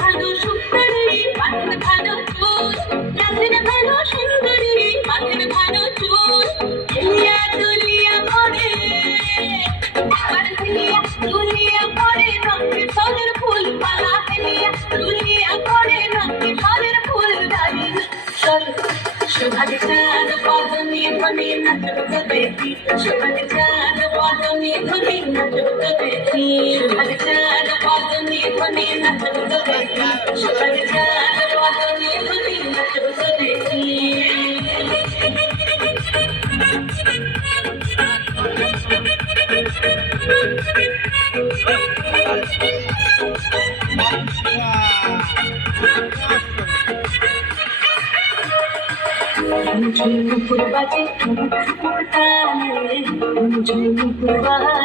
ভালো সুন্দরী মাথের ভালো চুল, নাচের ভালো সুন্দরী মাথের ভালো চুল, হেলিয়া দুলিয়া করে আবার হেলিয়া দুলিয়া করে রঙে ফলের ফুল পালা, হেলিয়া দুলিয়া করে রঙে ফলের ফুল দাঁড়ি সোভাগে চাঁদ পদমে ধনে নাচতে দেখি, সোভাগে চাঁদ পদমে ধনে নাচতে দেখি, সোভাগে চাঁদ পদমে ধনে নাচতে দেখি, সোভাগে চাঁদ পদমে ধনে নাচতে দেখি। ঝুমুর বাজে ঝুমুর তালে, ঝুমুর বাজে